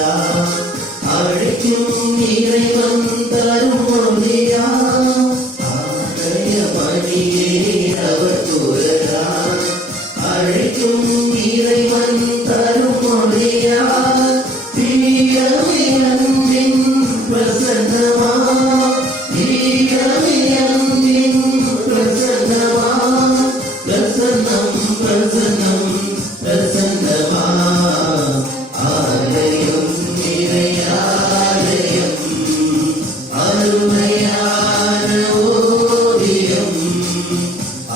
தூரரா அழைக்கும் இறைவன் தரும் மொழியா ஆலய மணியே அவர் தூரரா அழைக்கும் இறைவன் தரும் மொழியா தீரவே அன்பின் பிரசன்னமா தீரவே அன்பின் பிரசன்னமா பிரசன்னம் பிரசன்னம் பிரசன்னமா ஆலயம் இறையாலயம் அருமையான ஓவியம்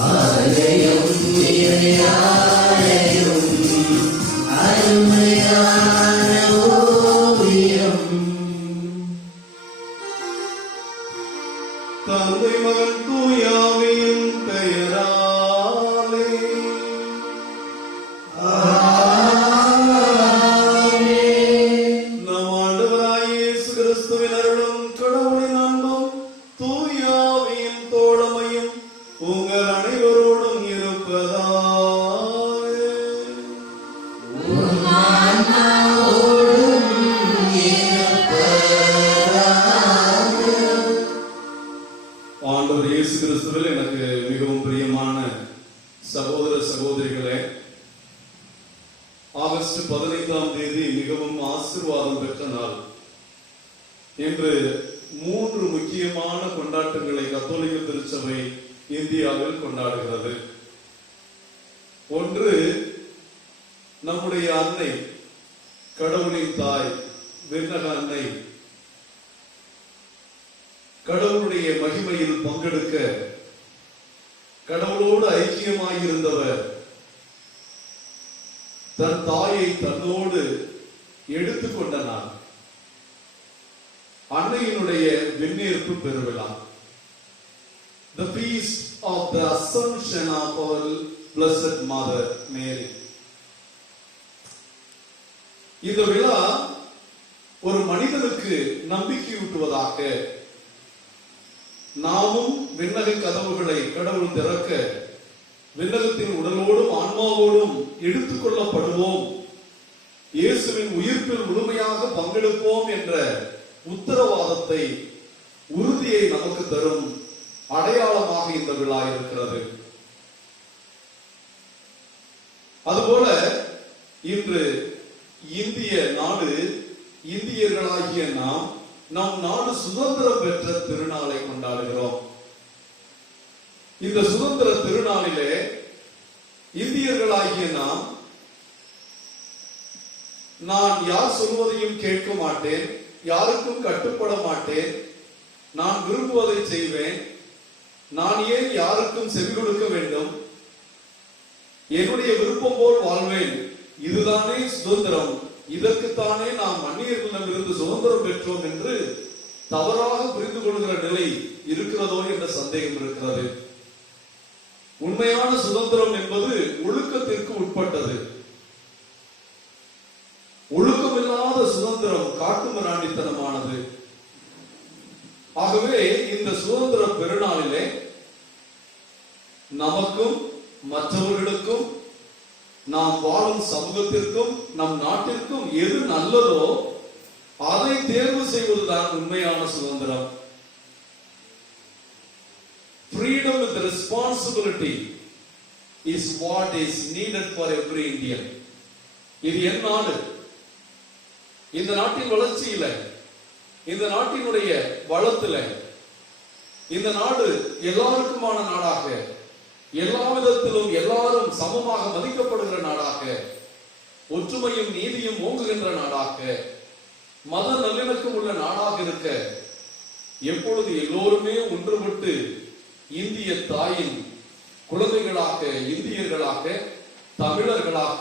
ஆலயம் இறையாலயம் அருமையான ஓவியம். தந்தை மகன் தூயாவின் பெயராலே நம் ஆண்டவராகிய இயேசு கிறிஸ்துவின் அருளும் கடவுளின் அன்பும் தூயாவின் தோழமையும் உங்கள் அனைவரோடும் இருப்பதாக. ஆண்டவர் இயேசு கிறிஸ்துவில் எனக்கு மிகவும் பிரியமான சகோதர சகோதரிகளே, ஆகஸ்ட் 15ஆம் தேதி மிகவும் ஆசீர்வாதம் பெற்ற நாள். இன்று 3 முக்கியமான கொண்டாட்டங்களை கத்தோலிக்க திருச்சபை இந்தியாவில் கொண்டாடுகிறது. ஒன்று, நம்முடைய அன்னை, கடவுளின் தாய், விண்ணக அன்னை கடவுளுடைய மகிமையில் பங்கெடுக்க கடவுளோடு ஐக்கியமாயிருந்தவர் தன் தாயை தன்னோடு எடுத்துக்கொண்ட நாள் அன்னையினுடைய விண்ணேற்பு பெருவிழா. The feast of the Assumption of our Blessed Mother Mary. இந்த விழா ஒரு மனிதனுக்கு நம்பிக்கையூட்டுவதாக, நாமும் விண்ணக கதவுகளை கடவுள் திறக்க விண்ணகத்தின் உடலோடும் ஆன்மாவோடும் எடுத்துக் கொள்ளப்படுவோம், இயேசுவின் உயிர்ப்பில் முழுமையாக பங்கெடுப்போம் என்ற உத்தரவாதத்தை, உறுதியை நமக்கு தரும் அடையாளமாக இந்த விழா இருக்கிறது. அதுபோல இன்று இந்திய நாடு, இந்தியர்களாகிய நாம் நம் நாடு சுதந்திரம் பெற்ற திருநாளை கொண்டாடுகிறோம். இந்த சுதந்திர திருநாளிலே இந்தியர்களாகிய நான் யார் சொல்வதையும் கேட்க மாட்டேன், யாருக்கும் கட்டுப்பட மாட்டேன், நான் விரும்புவதை செய்வேன், நான் ஏன் யாருக்கும் செவி கொடுக்க வேண்டும், என்னுடைய விருப்பம் போல் வாழ்வேன், இதுதானே சுதந்திரம், இதற்குத்தானே நாம் அந்நியர்களிடமிருந்து சுதந்திரம் பெற்றோம் என்று தவறாக புரிந்து கொள்கிற நிலை இருக்கிறதோ என்ற சந்தேகம் இருக்கிறது. உண்மையான சுதந்திரம் என்பது ஒழுக்கத்திற்கு உட்பட்டது. ஒழுக்கமில்லாத சுதந்திரம் காட்டுமிராண்டித்தனமானது. ஆகவே இந்த சுதந்திர பெருநாளிலே நமக்கும் மற்றவர்களுக்கும் நாம் வாழும் சமூகத்திற்கும் நம் நாட்டிற்கும் எது நல்லதோ அதை தேர்வு செய்வதுதான் உண்மையான சுதந்திரம். Freedom with responsibility is what is needed for every Indian. இது என் நாடு, இந்த நாட்டின் வளர்ச்சியில, இந்த நாட்டினுடைய வளத்துல, இந்த நாடு எல்லாருக்குமான நாடாக, எல்லா விதத்திலும் எல்லாரும் சமமாக மதிக்கப்படுகிற நாடாக, ஒற்றுமையும் நீதியும் ஓங்குகின்ற நாடாக, மத நல்லிணக்கம் உள்ள நாடாக இருக்க எப்பொழுது எல்லோருமே ஒன்றுபட்டு இந்திய தாயின் குழந்தைகளாக, இந்தியர்களாக, தமிழர்களாக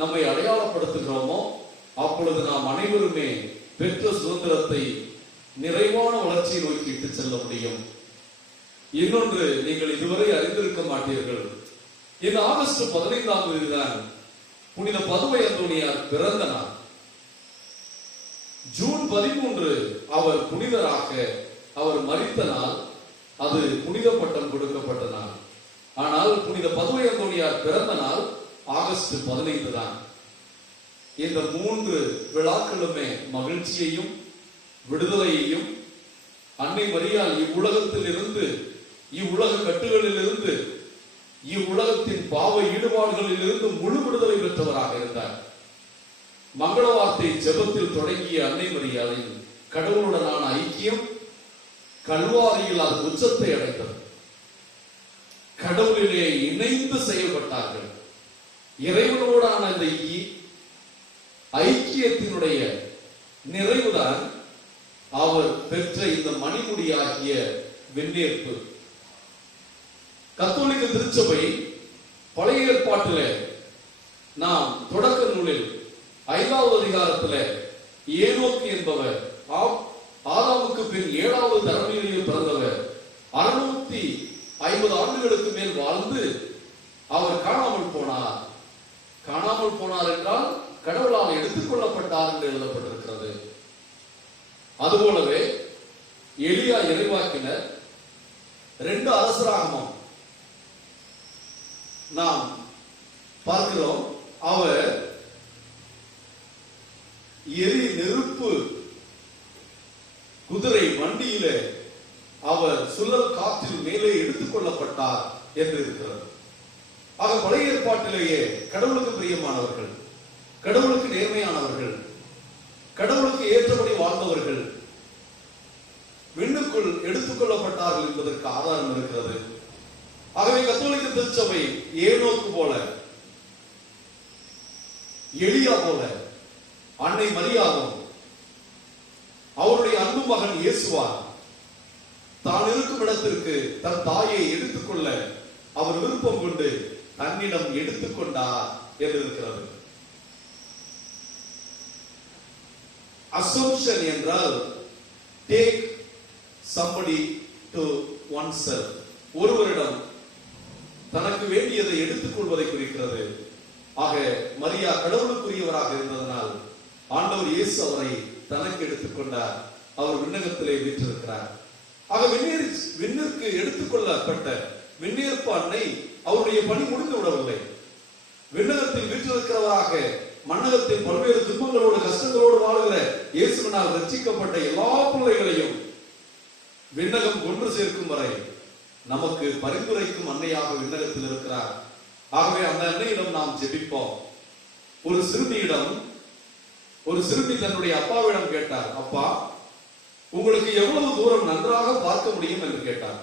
நம்மை அடையாளப்படுத்துகிறோமோ அப்பொழுது நாம் அனைவருமே பெற்ற சுதந்திரத்தை நிறைவான வளர்ச்சியை நோக்கி இட்டு செல்ல முடியும். இன்னொன்று நீங்கள் இதுவரை அறிந்திருக்க மாட்டீர்கள். இந்த ஆகஸ்ட் 15ஆம் தேதி தான் புனித பதுவை அந்தோணியார் பிறந்த நாள். ஜூன் 13 அவர் புனிதராக அவர் மரித்த நாள். அது புனித பட்டம் கொடுக்கப்பட்ட நாள். ஆனால் புனித பதுவை அந்தோணியார் பிறந்த நாள் ஆகஸ்ட் 15 தான். இந்த 3 விழாக்களுமே மகிழ்ச்சியையும் விடுதலையையும் அன்னை மரியாள் இவ்வுலகத்தில் இருந்து, இவ்வுலக கட்டுகளில் இருந்து, இவ்வுலகத்தின் பாவ ஈடுபாடுகளில் இருந்து முழு விடுதலை பெற்றவராக இருந்தார். மங்கள வார்த்தை ஜெபத்தில் தொடங்கிய அன்னை மரியாளின் கடவுளுடனான ஐக்கியம் கல்வாரியில் அது உச்சத்தை அடைந்தது. கடவுளிலே இணைந்து செயல்பட்டார்கள். இறைவனோடான இந்த ஐக்கியத்தினுடைய நிறைவுதான் அவர் பெற்ற இந்த மணிமுடியாகிய வெண்ணேற்பு. கத்தோலிக்க திருச்சபை பழைய ஏற்பாட்டிலே நாம் தொடக்க நூலில் 5வது அதிகாரத்தில் ஏனோக்கு என்பவர் ஆதாமுக்கு பின் 7வது தலைமுறையில் பிறந்தவர் 650 ஆண்டுகளுக்கு மேல் வாழ்ந்து அவர் காணாமல் போனார். காணாமல் போனார் என்றால் கடவுளால் எடுத்துக் கொள்ளப்பட்டார் என்று எழுதப்பட்டிருக்கிறது. அதுபோலவே எலியா இறைவாக்கினர் 2 அரசராகமம் நாம் பார்க்கிறோம். அவர் நெருப்பு குதிரை வண்டியில அவர் சுழல் காற்றில் மேலே எடுத்துக் கொள்ளப்பட்டார் என்று இருக்கிறது. ஆக பழைய ஏற்பாட்டிலேயே கடவுளுக்கு பிரியமானவர்கள், கடவுளுக்கு நேர்மையானவர்கள், கடவுளுக்கு ஏற்றபடி வாழ்ந்தவர்கள் விண்ணுக்குள் எடுத்துக் கொள்ளப்பட்டார்கள் என்பதற்கு ஆதாரம் இருக்கிறது. ஆகவே கத்தோலிக்க திருச்சபை ஏனோக்கு போல, எலியா போல, அன்னை மரியாளும் அவருடைய அன்பு மகன் இயேசுவார் தான் இருக்கும் இடத்திற்கு தன் தாயை எடுத்துக்கொள்ள அவர் விருப்பம் கொண்டு தன்னிடம் எடுத்துக்கொண்டார் என்று இருக்கிறது. அசம்ப்ஷன் என்றால் டேக் somebody to oneself, ஒருவரிடம் தனக்கு வேண்டியதை எடுத்துக் கொள்வதை குறிக்கிறது. ஆக மரியா கடவுளுக்குரியவராக இருந்ததனால் ஆண்டவர் இயேசு அவரை தனக்கு எடுத்துக்கொண்டார். அவர் விண்ணகத்திலே வீற்றிருக்கிறார். ஆக விண்ணிற்கு எடுத்துக்கொள்ளப்பட்ட விண்ணேற்பு அன்னை அவருடைய பணி முடிந்து விடவில்லை. விண்ணகத்தில் வீற்றிருக்கிறவராக மண்ணகத்தின் பல்வேறு துன்பங்களோடு கஷ்டங்களோடு வாழ்கிற இயேசுவினால் ரட்சிக்கப்பட்ட எல்லா பிள்ளைகளையும் விண்ணகம் கொன்று சேர்க்கும் வரை நமக்கு பரிந்துரைக்கும் அன்னையாக விண்ணகத்தில் இருக்கிறார். ஆகவே அந்த அன்னையிடம் நாம் ஜெபிப்போம். ஒரு சிறுமி தன்னுடைய அப்பாவிடம் கேட்டார், அப்பா உங்களுக்கு எவ்வளவு தூரம் நன்றாக பார்க்க முடியும் என்று கேட்டார்.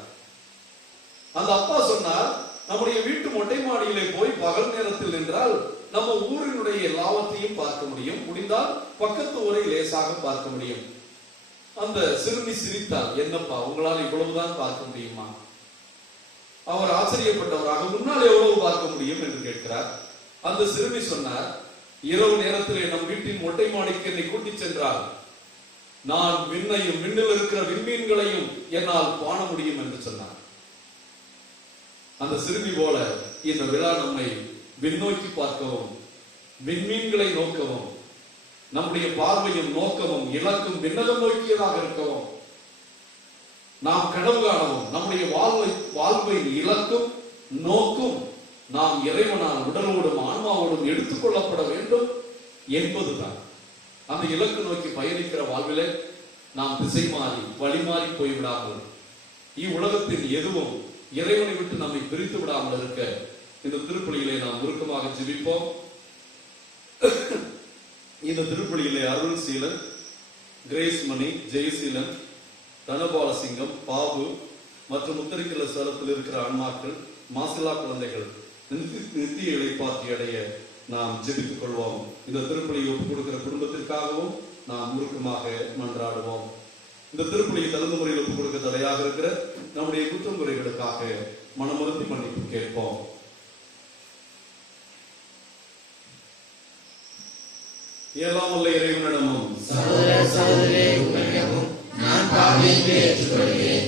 அந்த அப்பா சொன்னார், நம்முடைய வீட்டு மொட்டை மாடியிலே போய் பகல் நேரத்தில் நின்றால் நம்ம ஊரினுடைய எல்லாவற்றையும் பார்க்க முடியும், முடிந்தால் பக்கத்து ஊரை லேசாக பார்க்க முடியும். அந்த சிறுமி சிரித்தார், என்னப்பா உங்களால் இவ்வளவுதான் பார்க்க முடியுமா? அவர் ஆச்சரியப்பட்டவராக, முன்னால் எவ்வளவு பார்க்க முடியும் என்று கேட்கிறார். அந்த சிறுமி சொன்னார், இரவு நேரத்திலே நம் வீட்டின் மொட்டை மாடிக்கு என்னை கூட்டிச் சென்றால் நான் விண்ணையும் விண்ணில் இருக்கிற விண்மீன்களையும் என்னால் காண முடியும் என்று சொன்னார். அந்த சிறுமி போல இந்த விழா நம்மை விண்ணோக்கி பார்க்கவும், விண்மீன்களை நோக்கவும், நம்முடைய பார்வையும் நோக்கமும் இலக்கும் விண்ணகம் நோக்கியதாக இருக்கவும், நாம் கனவு காணவும், நம்முடைய வாழ்வை இலக்கும் நோக்கும் நாம் இறைவனால் உடலோடும் ஆன்மாவோடும் எடுத்துக் கொள்ளப்பட வேண்டும் என்பதுதான். அந்த இலக்கு நோக்கி பயணிக்கிற வாழ்விலே நாம் திசை மாறி வழி மாறி போய்விடாமல், இவ்வுலகத்தின் எதுவும் இறைவனை விட்டு நம்மை பிரித்து விடாமல் இருக்க இந்த திருப்பலியிலே நாம் உருக்கமாக ஜெபிப்போம். இந்த திருப்பலியிலே அருள் சீலன், கிரேஸ் மணி, ஜெயசீலன், தனபாலசிங்கம், பாபு மற்றும் உத்தரிக்கல ஸ்தலத்தில் இருக்கிற ஆன்மாக்கள், மாசிலா குழந்தைகள் நித்திய இளைப்பாற்றி அடைய நாம் ஜெபித்துக் கொள்வோம். இந்த திருப்பலியை ஒப்புக் கொடுக்கிற குடும்பத்திற்காகவும் நாம் உருக்கமாக மன்றாடுவோம். இந்த திருப்பலியை தகுந்த முறையில் ஒப்புக் கொடுக்க தடையாக இருக்கிற நம்முடைய குற்றம் குறைகளுக்காக மனமுறுத்தி மன்னிப்பு கேட்போம். எல்லாம் வல்ல இறைவனிடமும் சகோதர சகோதரியே உங்களிடமும் நான் பாவியை ஏற்றுக்கொள்கிறேன்.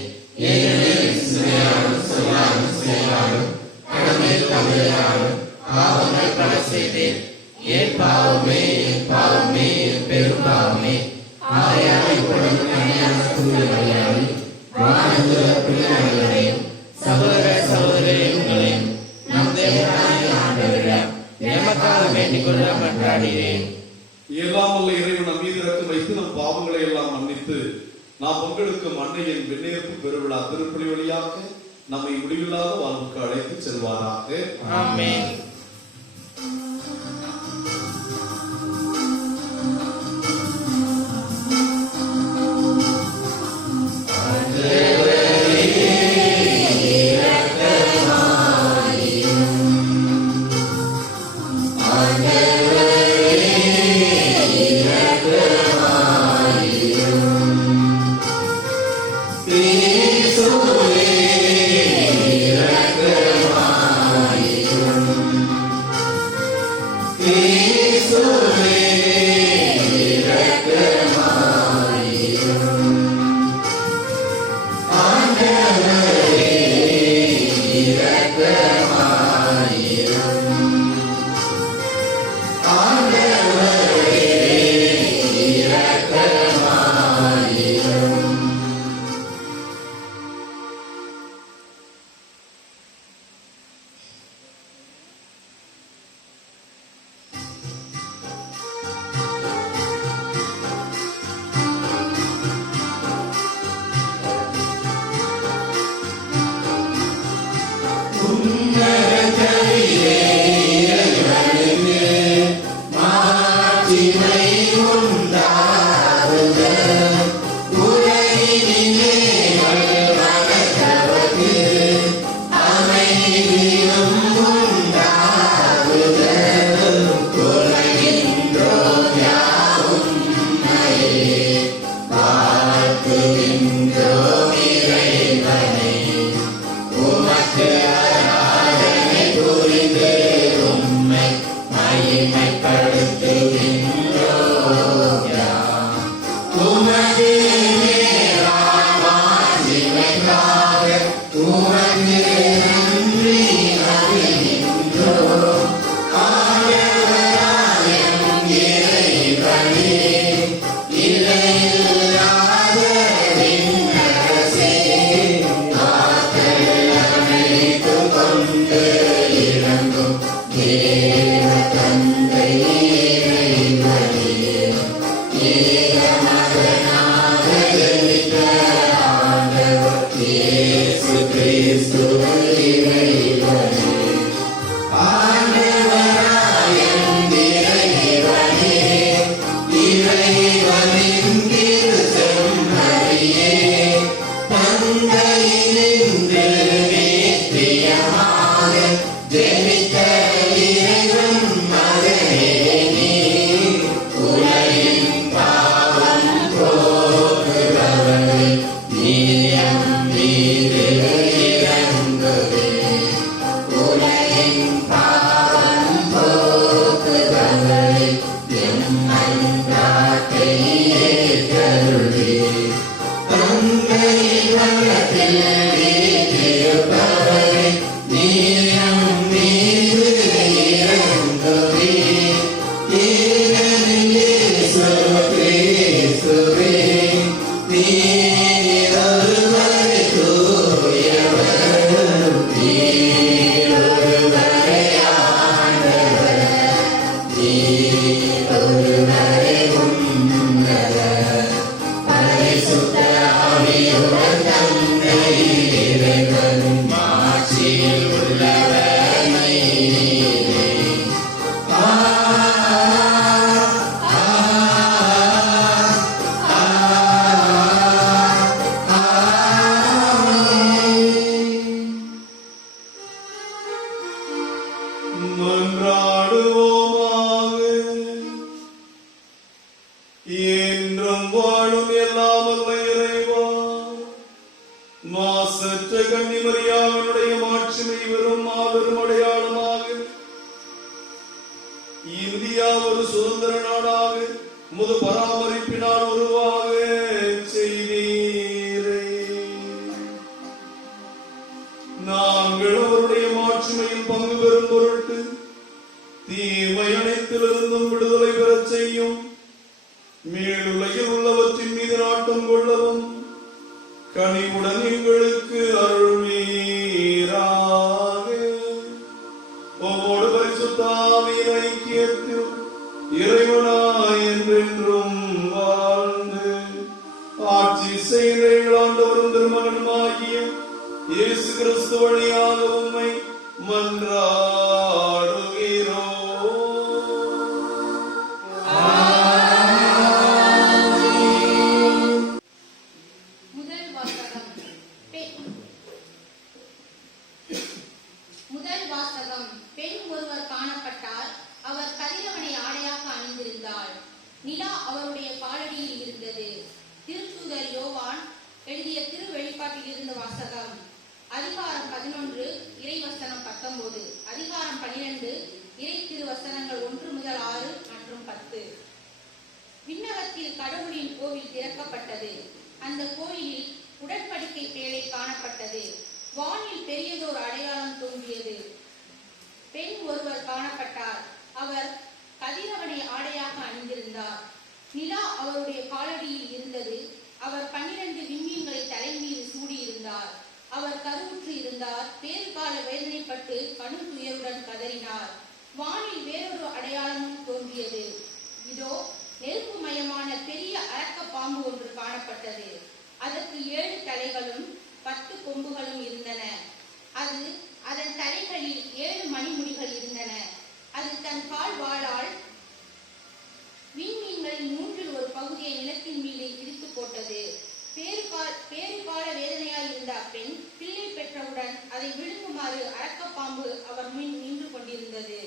ஏனெனில் சிந்தையாலும் சொல்லாலும் செயலாலும் கடமை தவறினாலும் பாவங்கள் பல செய்தேன். என் பாவமே என் பாவமே என் பெரும் பாவமே. ஆகையால் இப்பொழுது கனியான சூழ்நிலையால் வானந்துர பிள்ளைகளையும் சகோதர சகோதரியே உங்களையும் நம் தேவனாகிய ஆண்டவரிடம் எமக்காக வேண்டிக் கொள்ள மன்றாடுகிறேன். பங்கெடுக்க மன்னையின் விண்ணேற்பு பெருவிழா திருப்பலி வழியாக நம்மை முடிவில்லாத வாழ்வுக்கு அழைத்து செல்வாராக. ஆமென். என்றும் வாழும் எல்லாம் வல்ல இறைவா, மாசற்ற கன்னிமரியாவினுடைய மாட்சிமை வெறும் மாபெரும் அடையாளமாக இந்தியா ஒரு சுதந்திர நாடாக முது பராமரிப்பினால் உருவாக செய்தீரே. நாங்கள் அவருடைய மாட்சிமையில் பங்கு பெறும் பொருட்டு தீமை அனைத்திலிருந்தும் விடுதலை பெறச் செய்யும் மேலுலகில் உள்ளவற்றின் மீது நாட்டம் கொள்ளவும் கனிவுடன் எங்களுக்கு அருள்வீராக. உம்மோடு பரிசுத்த ஆவியின் ஐக்கியத்தில் இறைவனாய் என்றென்றும் வாழ்ந்து ஆட்சி செய்த கிறிஸ்து வழியாக உம்மை மன்றாடுகிறோம். முதல் வாசகம். பெண் ஒருவர் காணப்பட்டார். அவர் கதிரவனை ஆடையாக அணிந்திருந்தாள். நிலா அவருடைய காலடியில் இருந்தது. திருத்தூதர் யோவான் எழுதிய திருவெளிப்பாட்டில் இருந்து வாசகம். அதிகாரம் 11 இறைவசனம் 19, அதிகாரம் 12 இறை திருவசனங்கள் 1 முதல் 6 மற்றும் 10. விண்ணகத்தில் கடவுளின் கோவில் திறக்கப்பட்டது. அந்த கோயிலில் உடன்படிக்கை பேழை காணப்பட்டது. வானில் பெரியதோர் அடையாளம் தோன்றியது. பெண் ஒருவர் காணப்பட்டார். அவர் கதிரவனை ஆடையாக அணிந்திருந்தார். நிலா அவருடைய காலடியில் இருந்தது. அவர் 12 விண்மீன்களை தலை மீது சூடியிருந்தார். அவர் கருவுற்று இருந்தார். பேறுகால வேதனைப்பட்டு கணு துயருடன் கதறினார். வானில் வேறொரு அடையாளமும் தோன்றியது. இதோ நெருப்பு மயமான பெரிய அரக்க பாம்பு ஒன்று காணப்பட்டது. அதற்கு 7 தலைகளும் 10 கொம்புகளும் இருந்தன. அதன் தலைகளில் 7 மணிமுடிகள் இருந்தன. அது தன் கால் வாளால் விண்மீன்களின் 3இல் ஒரு பகுதியை நிலத்தின் மீது இடித்து போட்டது. பேறுகால வேதனையாய் இருந்த அப்பெண் பிள்ளை பெற்றவுடன் அதை விழுங்குமாறு அரக்கப்பாம்பு அவர் முன் நின்று கொண்டிருந்தது.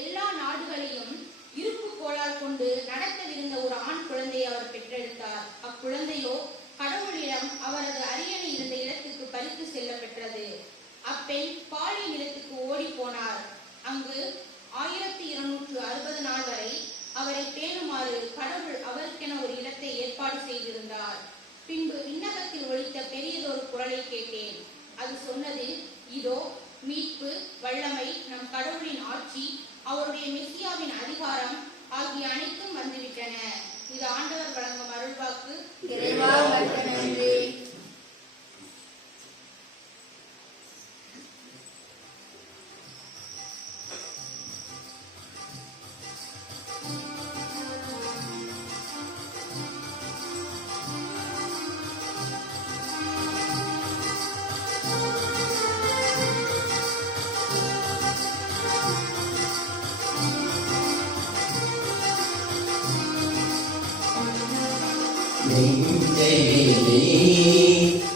எல்லா நாடுகளையும் இருப்பு கோளால் கொண்டு நடத்தவிருந்த ஒரு ஆண் குழந்தையை அவர் பெற்றெடுத்தார். அக்குழந்தையோ கடவுளிடம் அவரது அரியணை இருந்த இடத்துக்கு பறித்து செல்ல பெற்றது. அப்பெண் பாலை நிலத்துக்கு ஓடி போனார். அங்கு 1260 நாள் வரை அவரை பேணுமாறு கடவுள் அவருக்கென ஒரு இடத்தை ஏற்பாடு செய்திருந்தார். பின்பு விண்ணகத்தில் ஒலித்த பெரியதொரு குரலை கேட்டேன். அது சொன்னது, இதோ மீட்பு, வல்லமை, நம் கடவுளின் ஆட்சி, அவருடைய மெசியாவின் அதிகாரம் ஆகிய அனைத்தும் வந்துவிட்டன. இது ஆண்டவர் வழங்கும் அருள்வாக்கு.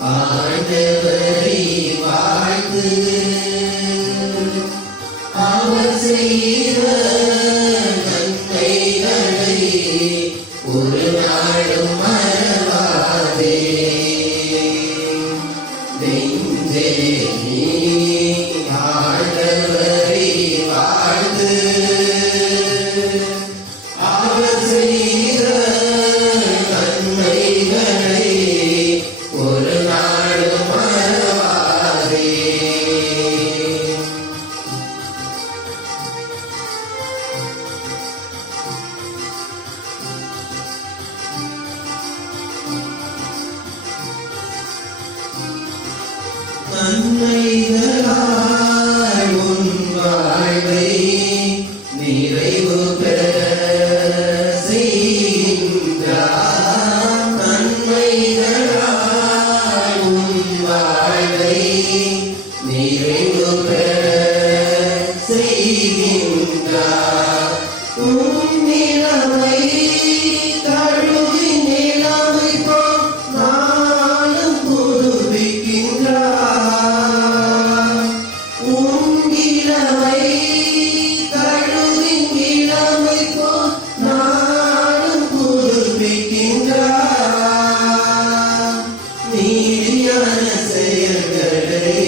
ஆண்டவரை வாழ்த்து, அவர் செய்த நன்மைகளை ஒரு நாளும் மறவாதே. நெஞ்சே நீ ஆண்டவரை வாழ்த்து, அவர் செய்த நன்மைகளை ஒரு நாளும் மறவாதே. நன்மைகளால் உன் வாழ்வை நிறைவு பெற செய்கின்றார். நன்மைகளால் உன் வாழ்வை நிறைவு பெற செய்கின்றார். உன் நிலைமை கழுவி நிலைமை போல் நாளும் புதுப்பிக்கின்றார். உன் நிலைமை கழுவி நிலைமை போல் நாளும் புதுப்பிக்கின்றார். நீதியான செயல்களை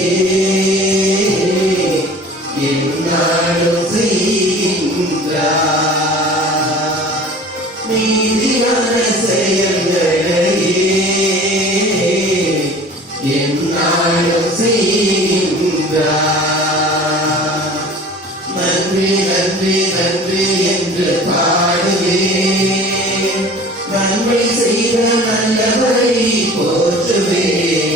எந்நாளும் செய்கின்றார். நீதியான செயல்களை எந்நாளும் செய்கின்றார். நன்றி நன்றி நன்றி என்று பாடுவேன். நன்மை செய்த நல்லவரை போற்றுவேன்.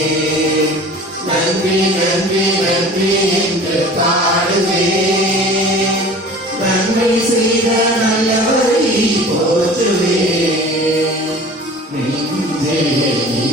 நன்றி நன்றி நன்றி என்று பாடுவேன். நன்மை செய்த நல்லவரை போற்றுவேன். நெஞ்சே நீ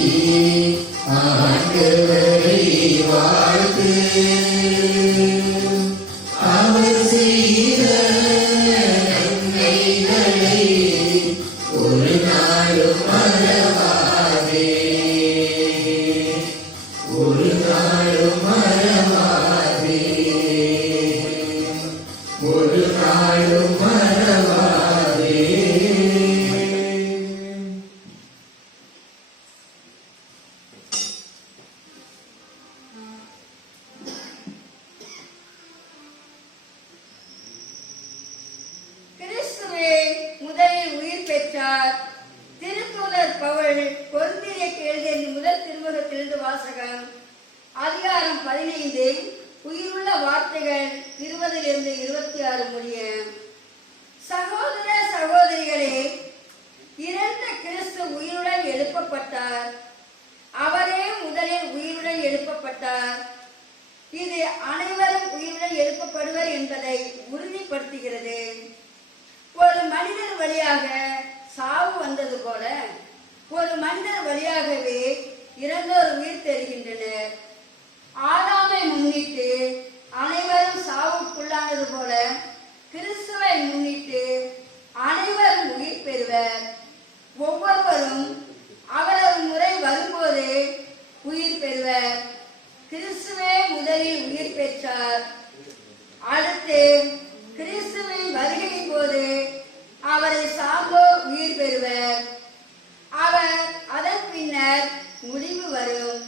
வாசகம் அதிகாரம் 15 உயிருள்ள வார்த்தைகள் 20 - 26 முடிய. சகோதர சகோதரிகளே, இறந்த கிறிஸ்து உயிருடன் எழுப்பப்பட்டார். அவரே முதலில் உயிருடன் எழுப்பப்பட்டார். இது அனைவரும் உயிருடன் எழுப்பப்படுவர் என்பதை உறுதிப்படுத்துகிறது. ஒரு மனிதர் வழியாக சாவு வந்தது போல ஒரு மனிதர் வழியாகவே இறந்தோர் உயிர் பெறுகின்றனர். ஆதாமை முன்னிட்டு அனைவரும் சாவுக்குள்ளானது போல கிறிஸ்துவை முன்னிட்டு அனைவரும் உயிர் பெறுவர். ஒவ்வொருவரும் அவரது முறை வரும்போது உயிர் பெறுவர். கிறிஸ்துவே முதலில் உயிர் பெற்றார். அடுத்து கிறிஸ்துவின் வருகையின் போது அவரை சார்ந்தோர் உயிர் பெறுவர். அவர் அதன் பின்னர் முடிவு வரும்.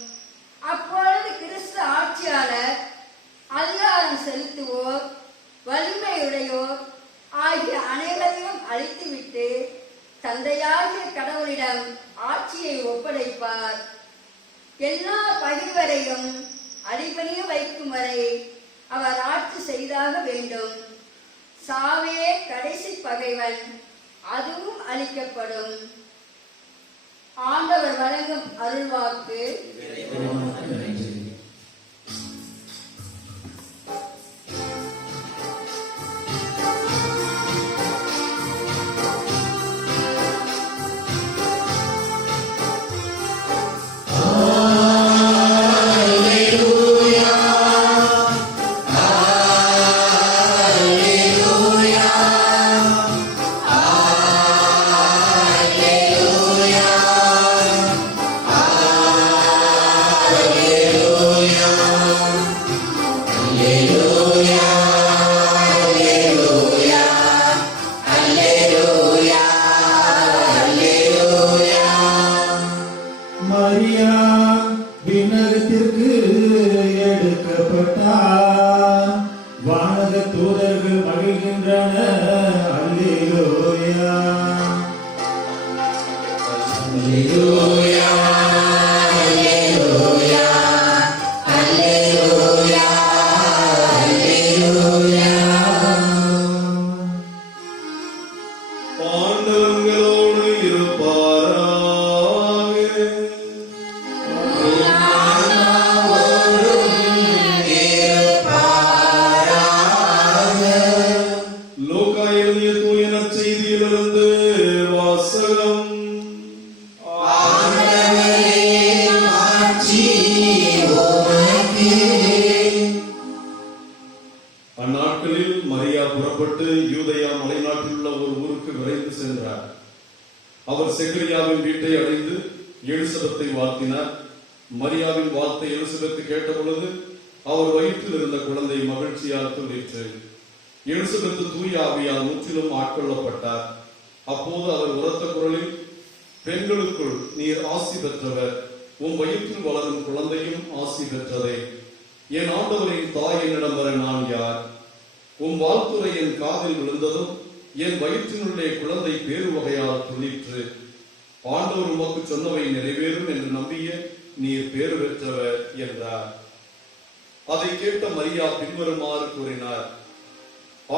அப்பொழுது கிறிஸ்து ஆட்சியாளர், அதிகாரம் செலுத்துவோர், வலிமையுடையோர் ஆகிய அனைவரையும் அழித்துவிட்டு தந்தையாகிய கடவுளிடம் ஆட்சியை ஒப்படைப்பார். எல்லா பகைவரையும் அடிபணிய வைக்கும் வரை அவர் ஆட்சி செய்தாக வேண்டும். சாவே கடைசி பகைவன், அதுவும் அழிக்கப்படும். ஆண்டவர் வழங்கும் அருள்வாக்கு. மரியா விண்ணகத்திற்கு எடுக்கப்பட்டார். வானக தூதர்கள் மகிழ்கின்றனர். அல்லேலூயா, அல்லேலூயா, அல்லேலூயா, அல்லேலூயா, அல்லேலூயா. ஆண்டவர்களோடு இருப்பாராக. லூக்கா எழுதிய தூய நற்செய்தியிலிருந்து வாசகம். அந்நாட்களில் மரியா புறப்பட்டு யூதேயா மலைநாட்டில் உள்ள ஒரு ஊருக்கு விரைந்து சென்றார். அவர் செக்கரியாவின் வீட்டை அடைந்து எலிசபெத்தை வாழ்த்தினார். மரியாவின் வார்த்தை எலிசபெத்து கேட்ட பொழுது அவர் வயிற்றில் இருந்த குழந்தை மகிழ்ச்சியால் துள்ளிற்று. எலிசபெத்து தூய ஆவியால் முற்றிலும் ஆட்கொள்ளப்பட்டார். அப்போது அவர் உரத்த குரலில், பெண்களுக்குள் நீர் ஆசி பெற்றவர், உம் வயிற்றில் வளரும் குழந்தையும் ஆசி பெற்றதே. என் ஆண்டவரின் தாய் என்னிடம் வர நான் யார்? உம் வாழ்த்துரை என் காதில் விழுந்ததும் என் வயிற்றினுள்ளே குழந்தை பேரு வகையால் துள்ளிற்று. ஆண்டவர் உமக்கு சொன்னவை நிறைவேறும் என்று நம்பிய நீர் பேறு பெற்றவர் என்றார். அதை கேட்ட மரியா பின்வருமாறு கூறினார்: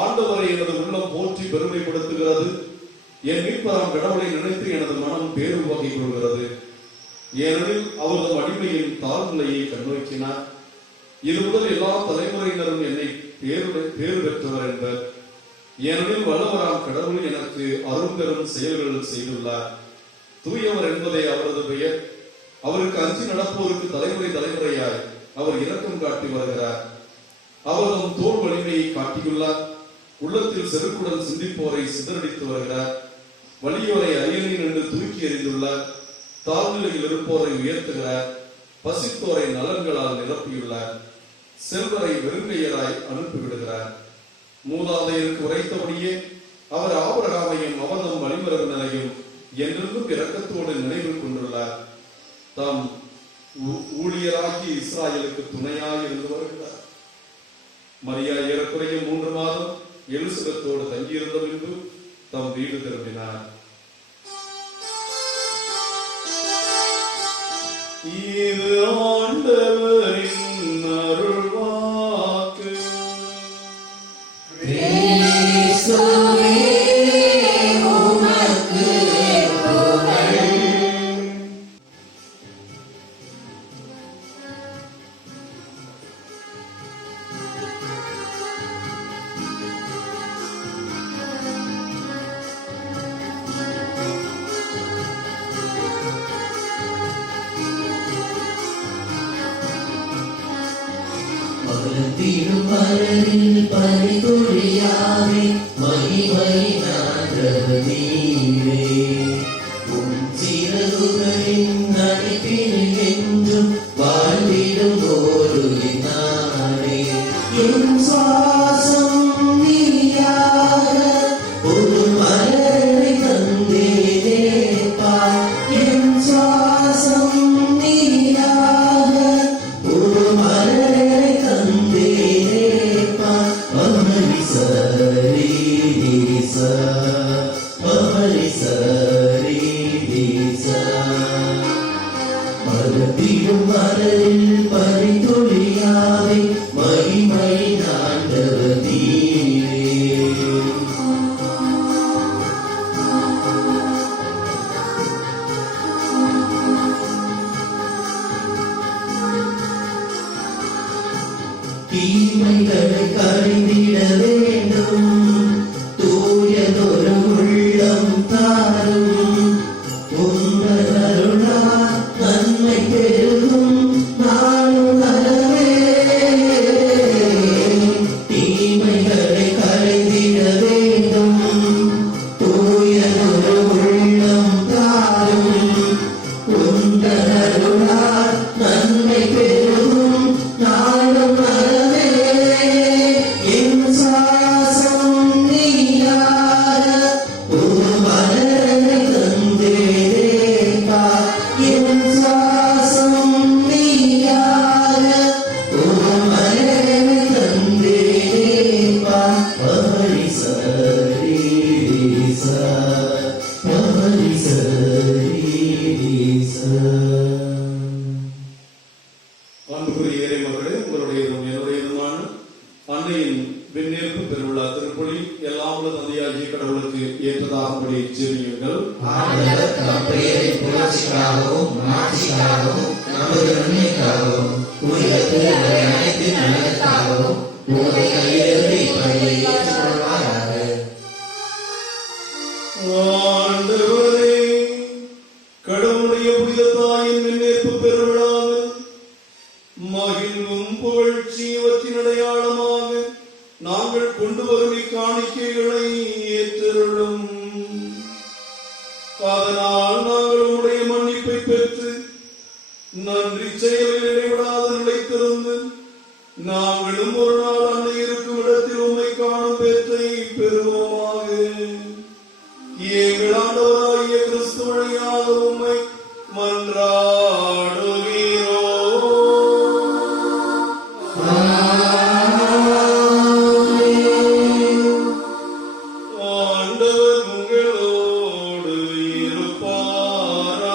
ஆண்டவரை எனது உள்ளம் போற்றி பெருமைப்படுத்துகிறது. என் மீட்பராம் கடவுளை நினைத்து எனது மனம் பேரு வகை கொள்கிறது. ஏனெனில் அவரது அடிமையின் தாழ்நிலையை கண்ணோக்கினார். இது முதல் எல்லா தலைமுறையினரும் என்னை பேறு பெற்றவர் என்பர். ஏனெனில் வல்லவராம் கடவுள் எனக்கு அரும்பெரும் செயல்கள் செய்துள்ளார். தூயவர் என்பதே அவரது பெயர். அவருக்கு அஞ்சி நடப்போருக்கு தலைமுறை தலைமுறையாய் அவர் இரக்கம் காட்டி வருகிறார். அவர் தம் தோல் வலிமையை காட்டியுள்ளார். உள்ளத்தில் செருக்குடன் சிந்திப்போரை சிதறடித்து வருகிறார். வலியோரை அரியணையில் நின்று தூக்கி எறிந்துள்ளார். தாழ்நிலையில் இருப்போரை உயர்த்துகிறார். பசித்தோரை நலன்களால் நிரப்பியுள்ளார். செல்வரை வெறுங்கையராய் அனுப்பிவிடுகிறார். மூதாதையருக்கு உரைத்தபடியே அவர் ஆபிரகாமையும் அவர்தம் வழிமரபினரையும் என்றென்றும் இரக்கத்தோடு நினைவில் கொண்டுள்ளார். தாம் ஊழியராகி இஸ்ராயலுக்கு துணையாக இருந்து வருகிறார். மரியா ஏறக்குறைய 3 மாதம் எலிசபெத்தோடு தங்கியிருந்த பின்பு தம் வீடு திரும்பினார். இது ஆண்டவரின் அருள்வாக்கு. திருமலரில் பரிந்துரையாவே மகிமை நான்றவனீரே உம் சிறகுகளின் நடிப்பினில் என்றும் வாழ்ந்திடும் ஒரு நாடே என் சுவாசம் நீயாக ஒரு மலரை தந்தேனேப்பா என் சுவாசம் நீயாக ஒரு மலரை தந்தேனேப்பா மமரி சரி தேசா மமரி சரி தேசா மரத்திலும் மலரில் பரிந்துரையாவே மகிமை நாண்டவனீரே தீமைகளை கழிந்திட வேண்டும் தூயதொரு உள்ளம் தாரும் உன்னதருளா நன்மை பெருகும் நாளும் நலமே தீமைகளை கழிந்திட வேண்டும் தூயதொரு உள்ளம் தாரும் உன்னதருளா நன்மை பெருகும் நாளும் நலமே என் சுவாசம் நீயாக ஒரு மலரை தந்தேனேப்பா என் சுவாசம் நீயாக ஒரு மலரை தந்தேனேப்பா மமரி சரி தேசா மமரி சரி தேசா. அன்புக்குரிய இறை மகளே, உங்களுடையதும் என்னுடையதுமான அன்னையின் விண்ணேற்பு பெருவிழா திருப்பலி எல்லாம் உள்ள தந்தையாகிய கடவுளுக்கு ஏற்றதாகும்படி ஜெபியுங்கள். ஆண்டவர் தம் பெயரின் புகழ்ச்சிக்காகவும் மாட்சிக்காகவும் நமது நன்மைக்காகவும் உலகத்தில் உள்ள அனைத்து நலனுக்காகவும் உமது கையிலிருந்து இப்படியை ஏற்றுக்கொள்வாயாக. ஆண்டவரே, கடவுளுடைய புனித தாயின் விண்ணேற்பு பெருவிழாவில் மகிழ்வும் புகழ்ச்சி இவற்றின் அடையாளமாக நாங்கள் கொண்டு வரும் இக்காணிக்கைகளை ஏற்றருளும். அதனால் நாங்கள் உம்முடைய மன்னிப்பை பெற்று நன்றி செயலில் இடைவிடாது நிலைத்திருந்து நாங்களும் ஒரு நாள் அன்னை இருக்கும் இடத்தில் உம்மை காணும் பேற்றை பெறுவோமாக. எங்கள் ஆண்டவராகிய கிறிஸ்து வழியாக உம்மை மன்றாடுகிறோம். ஆண்டவர் உங்களோடு இருப்பாராக.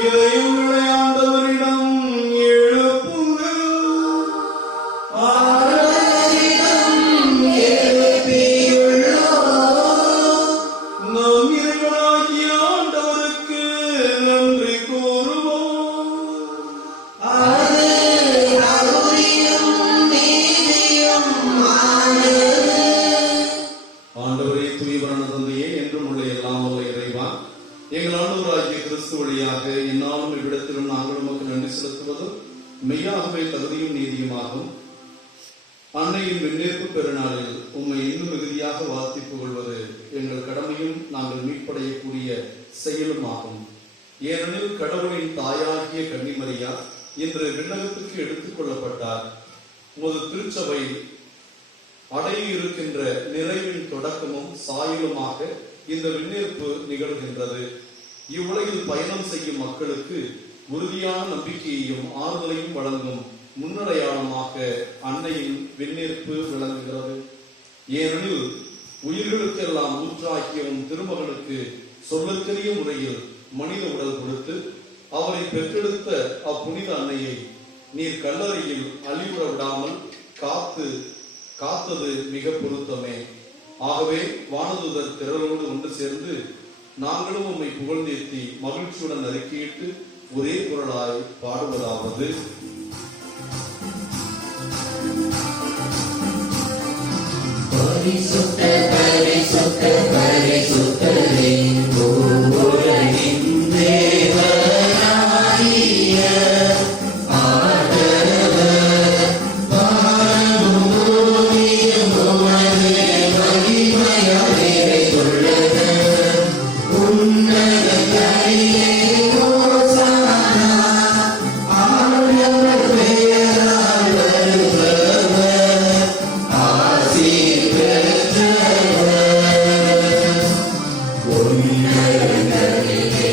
இறைவனை ஆண்டவரிடம் எழுப்புங்கள். நம் இறைவனாகிய ஆண்டவருக்கு நன்றி கூறுவோம். ஆண்டவரே, தூயவரான தந்தையே, என்றும் உள்ள எல்லாம் உள்ள இறைவா, எங்கள் ஆண்டவராகிய கிறிஸ்து வழியாக இந்நாளும் இவ்விடத்திலும் நாங்கள் உமக்கு நன்றி செலுத்துவதும் மெய்யாகவே தகுதியும் நீதியுமாகும். அன்னையின் விண்ணேற்பு பெருநாளில் உம்மை இன்னும் மிகுதியாக வாழ்த்தி புகழ்வது எங்கள் கடமையும் நாங்கள் மீட்படையக்கூடிய செயலும் ஆகும். ஏனெனில் கடவுளின் தாயாகிய கன்னிமரியா இன்று விண்ணகத்துக்கு எடுத்துக் கொள்ளப்பட்டார். உமது திருச்சபை அடைய இருக்கின்ற நிறைவின் தொடக்கமும் சாயலுமாக இந்த விண்ணேற்பு நிகழ்கின்றது. இவ்வுலகில் பயணம் செய்யும் மக்களுக்கு உறுதியான நம்பிக்கையையும் ஆறுதலையும் வழங்கும் முன்னடையாளமாக அன்னையின் விண்ணேற்பு விளங்குகிறது. ஏனெனில் உயிர்களுக்கெல்லாம் ஊற்றாக்கியவும் திருமகனுக்கு சொல்லற்கரிய முறையில் மனித உடல் கொடுத்து அவரை பெற்றெடுத்த அப்புனித அன்னையை நீர் கல்லறையில் அழிவுற விடாமல் காத்தது மிக பொருத்தமே. ஆகவே வானதூதர் திரளோடு ஒன்று சேர்ந்து நாங்களும் உம்மை புகழ்ந்தேத்தி மகிழ்ச்சியுடன் அறிக்கையிட்டு ஒரே குரலாய் பாடுவதாவது: பரிசுத்த பரிசுத்த பரிசுத்தரே, உலகின் தேவனாகிய ஆண்டவர், வானமும் பூமியும் உமது மகிமையால் நிறைந்துள்ளன. உன்னதங்களிலே ஓசானா, ஆண்டவர் பெயரால் வருபவர் ஆசி பெற்றவர். உன்னதங்களிலே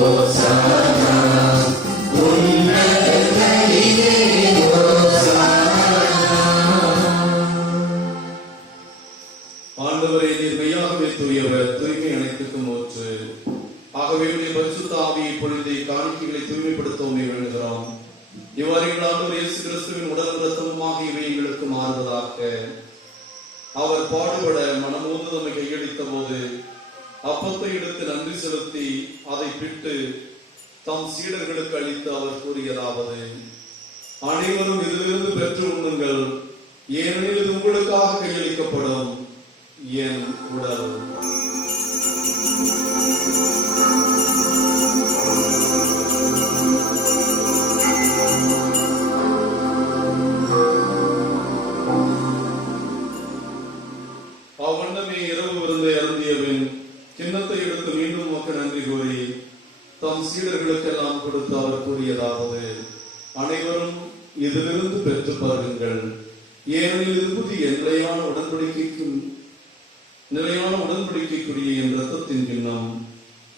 ஓசானா, உன்னதங்களிலே ஓசானா. ஆண்டவரே, நீர் மெய்யாகவே தூயவர், தூய்மை அனைத்துக்கும் ஊற்று. ஆகவே உடைய பரிசுத்த ஆவியை பொழுது காணிக்கைகளை தூய்மைப்படுத்த உண்மை வேண்டுகிறோம். இவ்வாறு எங்கள் ஆண்டவர் இயேசு கிறிஸ்துவின் உடல் இரத்தமுமாக இவை எங்களுக்கு மாறுவதாக. அவர் பாடுபட மனமோந்து நம்மை கையளித்த போது அப்பத்தை எடுத்து நன்றி செலுத்தி அதை பிட்டு தம் சீடர்களுக்கு அளித்து அவர் கூறியதாவது: அனைவரும் இதிலிருந்து பெற்று உண்ணுங்கள், ஏனெனில் இது உங்களுக்காக கையளிக்கப்படும் என் உடல். அவ்வண்ணமே இரவு விருந்தை அருந்தியபின் கிண்ணத்தை எடுத்து மீண்டும் மக்கள் நன்றி கூறி தம் சீடர்களுக்கெல்லாம் கொடுத்து அவர் கூறியதாவது: அனைவரும் இதிலிருந்து பெற்று பருகுங்கள், ஏனெனில் இது புதிய நிலையான உடன்படிக்கைக்குரிய என் இரத்தத்தின் கிண்ணம்.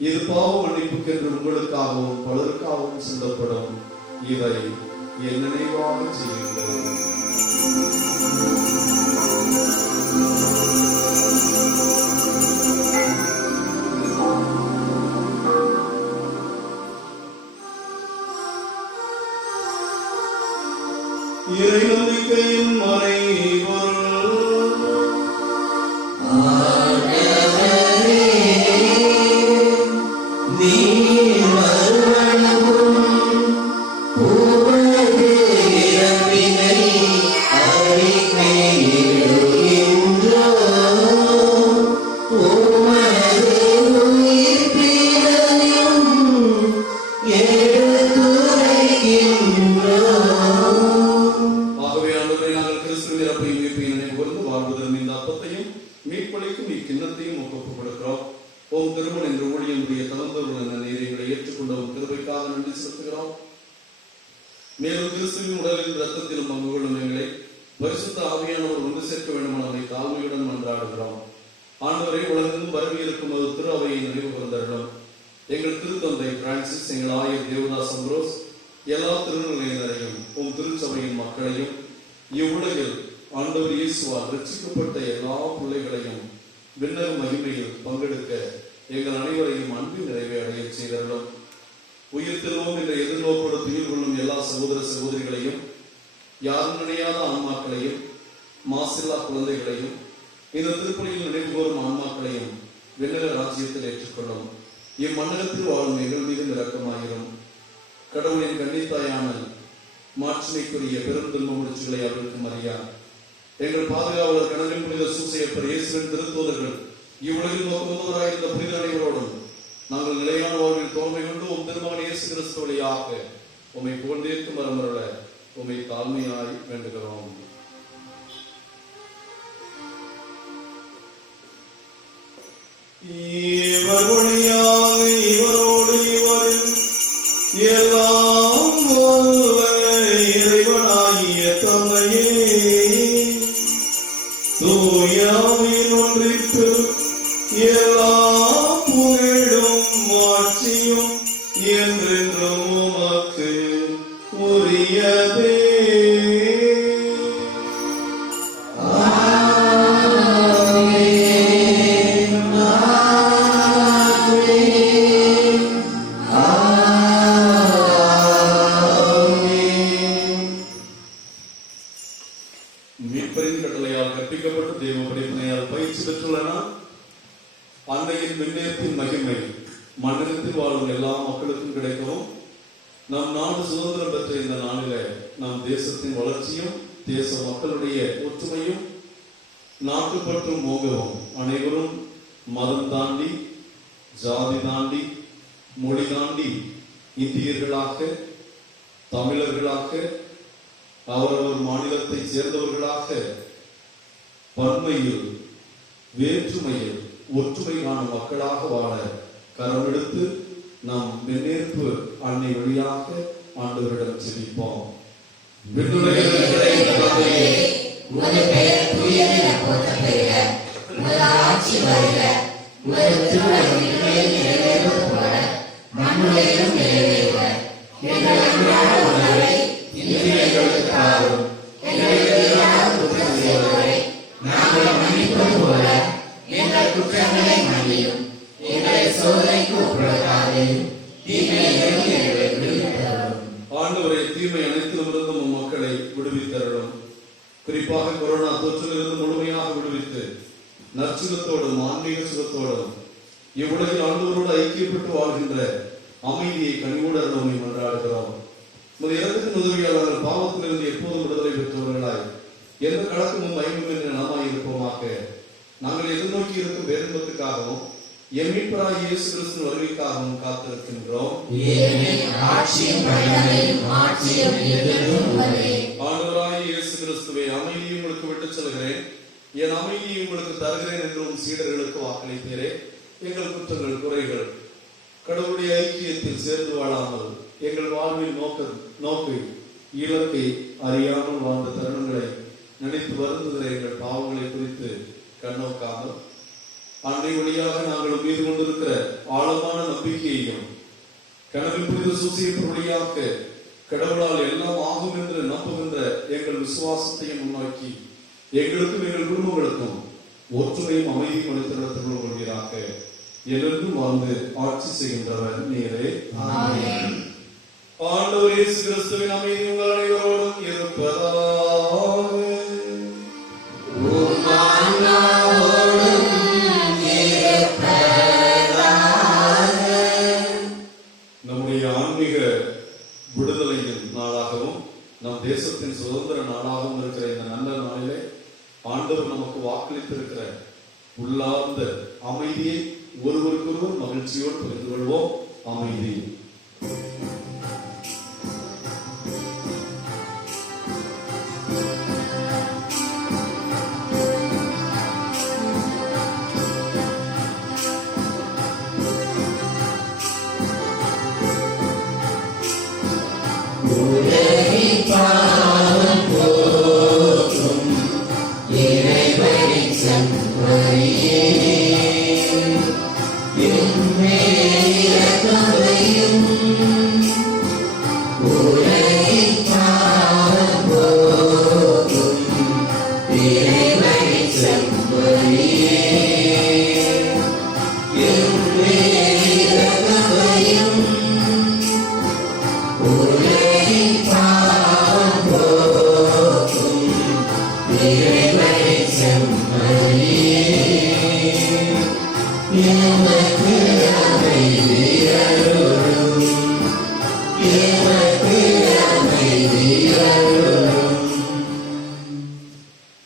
இது பாவ மன்னிப்புக்கென்று உங்களுக்காகவும் பலருக்காகவும் சிந்தப்படும். இதை என் நினைவாக செய்யுங்கள். இறை நம்பிக்கையின் மறைபொருள். ஆண்டவரே, நீர் வருவனவும் உமது இறப்பினை அறிக்கையிடுகின்றோம். உமது உயிர்ப்பினையும் எடுத்துரைக்கின்றோம். ஆகவே ஆண்டவரே, நாங்கள் கிறிஸ்துவின் இறப்பையும் உயிர்ப்பையும் நினைவுகூர்ந்து வாழ்வதற்கு இந்த அப்பத்தையும் மீட்பளிக்கும் இக்கிண்ணத்தையும் ஒப்புக் கொடுக்கிறோம். ஓம் திருமணம் என்ற ஊழியனுடைய தளர்ந்தவர்கள் நீர் எங்களை ஏற்றுக்கொண்ட கிருபைக்காக நன்றி செலுத்துகிறோம். மேலும் கிறிஸ்துவின் உடலில் இரத்தத்திலும் பங்கு கொள்ளும் எங்களை பரிசுத்த ஆவியானவர் ஒன்று சேர்க்க வேண்டும் நம்மை தாழ்மையுடன் மன்றாடுகிறோம். ஆண்டவரை உலகெங்கும் பரவி இருக்கும் ஒரு திரு அவையை நினைவு கூர்ந்தருளும். எங்கள் திருத்தந்தை பிரான்சிஸ், எங்கள் ஆயர் தேவதாஸ் அம்ப்ரோஸ், எல்லா திருநிலையினரையும் உம் திருச்சபையின் மக்களையும் இவ்வுலகில் ஆண்டவர் இயேசுவால் ரட்சிக்கப்பட்ட எல்லா பிள்ளைகளையும் விண்ணர் மகிமையில் பங்கெடுக்க எங்கள் அனைவரையும் அன்பின் நிறைவை அடைய செய்தருளும். உயிர் திருவோம் என்ற எதிர்நோக்கோடு துயில் கொள்ளும் எல்லா சகோதர சகோதரிகளையும், யாரும் நினையாத ஆன்மாக்களையும், மாசில்லா குழந்தைகளையும், இந்த திருப்பணியில் நினைவு கோரும் ஆன்மாக்களையும் விண்ணக ராஜ்யத்தில் ஏற்றுக்கொள்ளும். இம்மண்டலத்தில் வாழும் எங்கள் மீது இரக்கமாயிரும். கடவுளின் கன்னித்தாயான மாட்சிமைக்குரிய பெரும் துன்ப முடிச்சுகளை அவர்களுக்கு மரியா, எங்கள் பாதுகாவலர் கணவன் புனித சூசையப்பர், இயேசுவின் திருத்தூதர்கள், இவ்வுலகில் நோக்குவதோராயிருந்த புனித அனைவரோடும் நாங்கள் நிலையான வாழ்வில் தோல்மை கொண்டு உம் திருமகன் இயேசு கிறிஸ்து வழியாக உம்மை புகழ்ந்தேற்கும் வரமருள உம்மை தாழ்மையாய் வேண்டுகிறோம். இவர் வழியாக இவரோடு இவரில் எல்லாம் வல்ல இறைவனாகிய தந்தையே, தூயாவின் ஒன்றிற்கு எல்லா புகழும் மாட்சியும் என்றென்றும் உமக்கு உரியதே. அன்னையின் விண்ணேற்பின் மகிமை மண்ணிடத்தில் வாழும் எல்லா மக்களுக்கும் கிடைக்கவும் நம் நாடு சுதந்திரம் பெற்ற இந்த நாளில நம் தேசத்தின் வளர்ச்சியும் தேச மக்களுடைய ஒற்றுமையும் நாட்டுப்பற்றும் மோகவும் அனைவரும் மதம் தாண்டி ஜாதி தாண்டி மொழி தாண்டி இந்தியர்களாக தமிழர்களாக அவரவர் மாநிலத்தை சேர்ந்தவர்களாக பன்மையில் வேற்றுமையில் ஒற்றுமை காணும் மக்களாக வாழ கரமெடுத்து நாம் முன்னேற்பு அன்னை வழியாக ஆண்டவரிடம் ஜெபிப்போம். உமது பெயர் தூயதென போற்றப்பெறுக. உமது ஆட்சி வருக. உமது திருவுளம் விண்ணுலகில் நிறைவேறுவது போல மண்ணுலகிலும் நிறைவேறுக. எங்கள் அன்றாட உணவை இன்று எங்களுக்கு தாரும். எங்களுக்கு எதிராக குற்றம் செய்வோரை நாங்கள் மன்னிப்பது போல எங்கள் குற்றங்களை மன்னியும். எங்களை சோதனைக்கு உட்படுத்தாதேயும். தீமையிலிருந்து எங்களை விடுவித்தருளும். ஆண்டவரே, தீமை அனைத்திலுமிருந்தும் மக்களை விடுவித்தருளும். குறிப்பாக கொரோனா தொற்றிலிருந்து முழுமையாக விடுவித்து நற்சுகத்தோடும் ஆன்மீக சுகத்தோடும் இவ்வுலகில் ஆண்டவரோடு ஐக்கியப்பட்டு வாழ்கின்ற அமைதியை கனிவோடு அருளை மன்றாடுகிறோம். இறந்துக்கு உதவியாளர்கள் பாவத்திலிருந்து எப்போதும் விடுதலை பெற்றவர்களாய் எந்த கலக்கமும் ஐம்பும் என்ற நாமாய் இருப்போமாக. நாங்கள் எதிர்நோக்கி இருக்கும் பேரின்பத்துக்காகவும் எம் மீட்பராகிய இயேசு கிறிஸ்துவின் வருகைக்காகவும் காத்திருக்கின்றோம். ஆண்டவராகிய இயேசு கிறிஸ்துவே, அமைதியை உங்களுக்கு விட்டுச் செல்கிறேன், என் அமைதியை உங்களுக்கு தருகிறேன் என்றும் சீடர்களுக்கு வாக்களித்தீரே. எங்கள் குற்றங்கள் குறைகள் கடவுளுடைய ஐக்கியத்தில் சேர்ந்து வாழாமல் எங்கள் வாழ்வில் நோக்கை இலக்கை அறியாமல் வாழ்ந்த தருணங்களை நினைத்து வருந்துகிற எங்கள் பாவங்களை குறித்து கண்ணோக்காமல் அன்னை வழியாக நாங்கள் மீது கொண்டிருக்கிற ஆழமான நம்பிக்கையையும் கனவில் புரித சூசியப்பு வழியாக கடவுளால் எல்லாம் ஆகும் என்று நம்புகின்ற எங்கள் விசுவாசத்தையும் முன்னோக்கி எங்களுக்கும் எங்கள் குடும்பங்களுக்கும் ஒற்றுமையும் அமைதியும் அளித்தவர்கள் கொள்கிறாக. என்றும் வாழ்ந்து ஆட்சி செய்கின்றவர் நீரே. ஆண்டவர் இயேசு கிறிஸ்துவின் அமைதி உங்கள் அனைவரோடும் இருப்பதாக. நம்முடைய ஆன்மீக விடுதலையின் நாளாகவும் நம் தேசத்தின் சுதந்திர நாளாகவும் இருக்கிற இந்த நல்ல நாளிலே ஆண்டவர் நமக்கு வாக்களித்திருக்கிற உள்ளார்ந்த அமைதியை ஒருவருக்கொருவர் மகிழ்ச்சியோடு பகிர்ந்து கொள்வோம். அமைதி.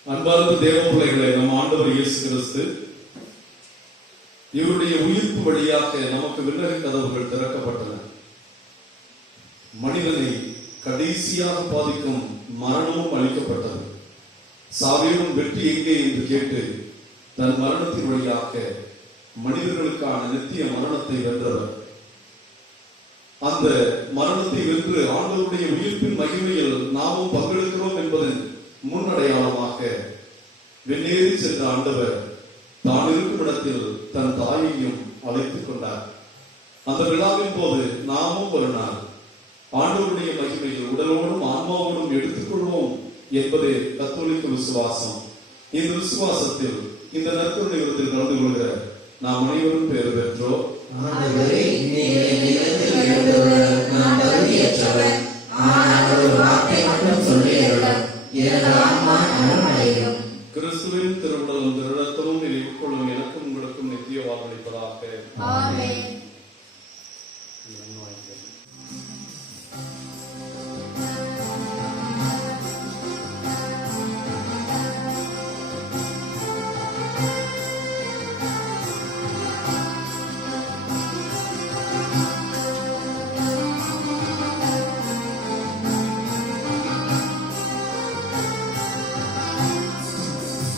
அன்பார்ந்த தேவ பிள்ளைகளை, நம் ஆண்டவர் இயேசு கிறிஸ்து இவருடைய உயிர்ப்பு வழியாக நமக்கு விண்ணக கதவுகள் திறக்கப்பட்டன. மனிதனை கடைசியாக பாதிக்கும் மரணமும் அளிக்கப்பட்டது. சாவியும் வெற்றி எங்கே என்று கேட்டு தன் மரணத்தின் வழியாக மனிதர்களுக்கான நித்திய மரணத்தை வென்றவர். அந்த மரணத்தை வென்று ஆண்டவருடைய உயிர்ப்பின் மகிமையில் நாமும் பங்கெடுக்கிறோம் என்பதன் முன்னடையாளமாக வெண்ணேறி சென்ற ஆண்டவர் தான் இருக்கும் இடத்தில் தன் தாயையும் அழைத்துக் கொண்டார். அந்த விழாவின் போது நாமும் ஒரு நாள் ஆண்டவருடைய மகிமையில் உடலோடும் ஆன்மாவோடும் எடுத்துக்கொள்வோம் என்பதே கத்தோலிக்க விசுவாசம். இந்த விசுவாசத்தில் இந்த நற்கருணை விருந்தில் கலந்து கொள்கிற நாம் அனைவரும் பேறு பெற்றோம். கிறிஸ்துவின் திருவுடலும் திருரத்தமும் உட்கொள்ளும் நித்திய வாழ்வளிப்பதாக. ஆமென்.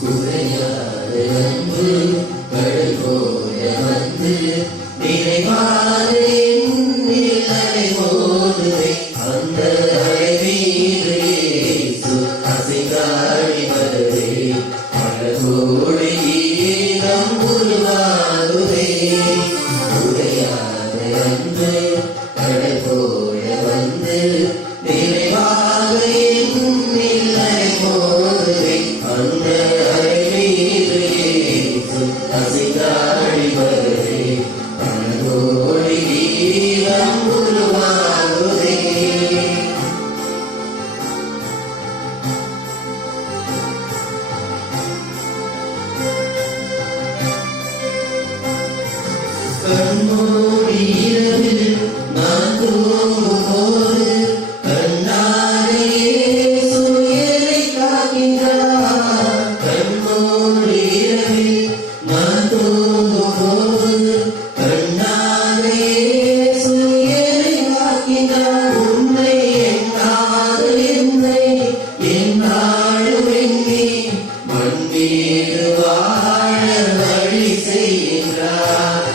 குறையாத அன்பு கடல் போல வந்து நிறைவாக என்னில் அலைமோதுதே. அந்த அலை மீது இயேசு அசைந்தாடி வருதே. அழகோடு ஈரம் உருவாகுதே. குறையாத அன்பு கடல் போல வந்து நிறைவாக என்னில் அலைமோதுதே. அந்த அலை மீது இயேசு அசைந்தாடி வருதே. அழகோடு ஈரம் உருவாகுதே. கண்மூடி இரவில் நான் தூங்கும்போது கண்ணாலே இயேசு என்னை காக்கின்றார். கண்மூடி இரவில் நான் தூங்கும்போது கண்ணாலே இயேசு என்னை காக்கின்றார். உன்னை எண்ணாத என்னை எந்நாளும் எண்ணி மண் மீது வாழ வழி செய்கின்றார்.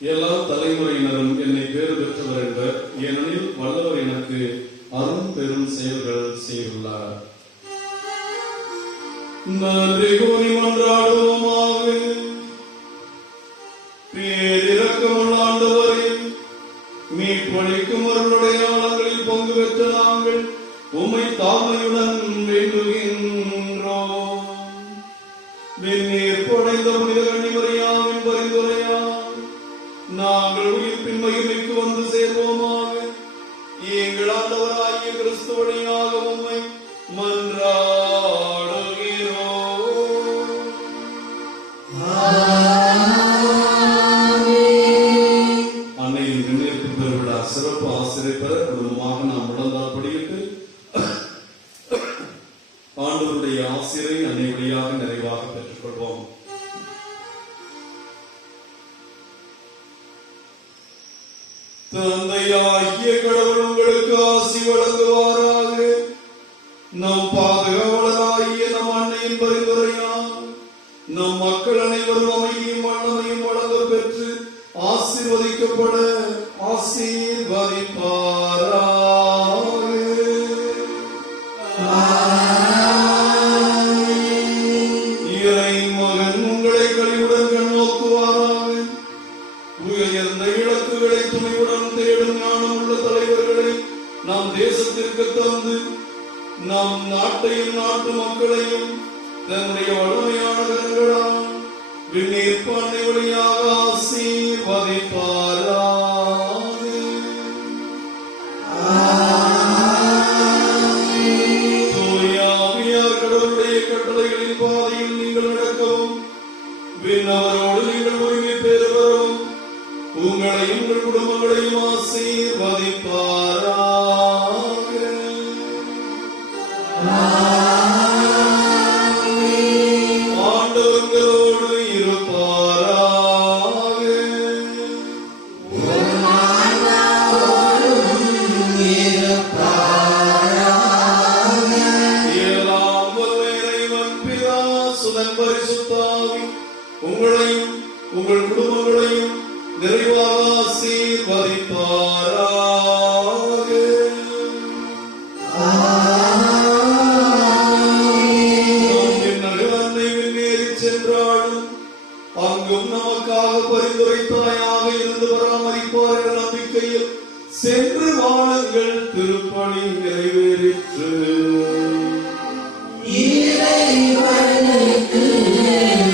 எல்லா தலைமுறையினரும் என்னை பேறு பெற்றவர் என்பர், ஏனெனில் வல்லவர் எனக்கு அரும் பெரும் செயல்கள் செய்துள்ளார். நன்றி கூறி மன்றாடுவோமாக. பேரிரக்கமுள்ள ஆண்டவரே, மீட்பளிக்கும் அருளுடைய ஆழங்களில் பங்கு பெற்ற நாங்கள் உம்மை தாழ்மையுடன் வேண்டுகின்றோம். விண்ணீர் படைந்த புனித கன்னிமரியாவின் பரிந்துரையால் நாங்கள் உயிர்ப்பின் மகிமைக்கு வந்து சேர்வோமாக. எங்கள் ஆண்டவராகிய கிறிஸ்து வழியாக உம்மை மன்றாடுகிறோம். அன்னையின் விண்ணேற்பு பெருவிழா சிறப்பு ஆசிரியர் பெற குடும்பமாக நாம் உடந்தால் படியிட்டு ஆண்டவருடைய ஆசிரியை அன்னை வழியாக நிறைவாக பெற்றுக்கொள்வோம். தந்தையாகிய கடவுள் உங்களுக்கு ஆசி வழங்குவாராக. நம் பாதுகாவலராகிய நம் அன்னையின் பரிந்துரையால் நம் மக்கள் அனைவரும் அமைதியும் வல்லமையும் வழங்க பெற்று ஆசீர்வதிக்கப்பட ஆசீர்வதிப்பாராக. இறை மகன் உங்களை கழிவுடன் கண்ணோக்குவாராக. உயர்ந்த இலக்குகளை துணிவுடன் தேடும் ஞானமுள்ள தலைவர்களை நம் தேசத்திற்கு தந்து நம் நாட்டையும் நாட்டு மக்களையும் தன்னுடைய வலிமையான கரங்களால் விண்ணீர் பண்ணை வழியாக ஆசீர்வதிப்பாராக. தூய ஆவியார் கடவுளுடைய கட்டளைகளின் பாதையில் நீங்கள் நடக்கவும் விண்ணவரோடு நீங்கள் உரிமை பெறுவரும் உங்களையும் உங்கள் குடும்பங்களையும் ஆசீர்வதிப்பாராக. ஆண்டவர்களோடு இருப்பாராக. எல்லாம் வல்ல இறைவன் பிதா சுதன் பரிசுத்த ஆவி உங்களையும் உங்கள் குடும்பங்களையும் நிறைவாக ஆசீர்வதிப்பாராக. திருப்பணி நிறைவேறிற்று. இறைவனுக்கு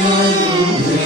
நன்றி.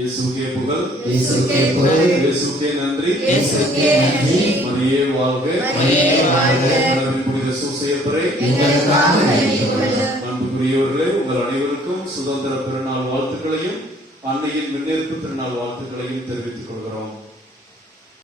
இயேசுவுக்கே புகழ், இயேசுவுக்கே புகழ், இயேசுவுக்கே நன்றி, இயேசுவுக்கே நன்றி. மரியே வாழ்க, மரியே வாழ்க. கடவுளின் புனித சூசையப்பரே, எங்களுக்காக வேண்டிக் கொள்ளும். அன்புக்குரியவர்களே, உங்கள் அனைவருக்கும் சுதந்திர பெருநாள் வாழ்த்துக்களையும் அன்னையின் முன்னேற்பு திருநாள் வாழ்த்துக்களையும் தெரிவித்துக் கொள்கிறோம்.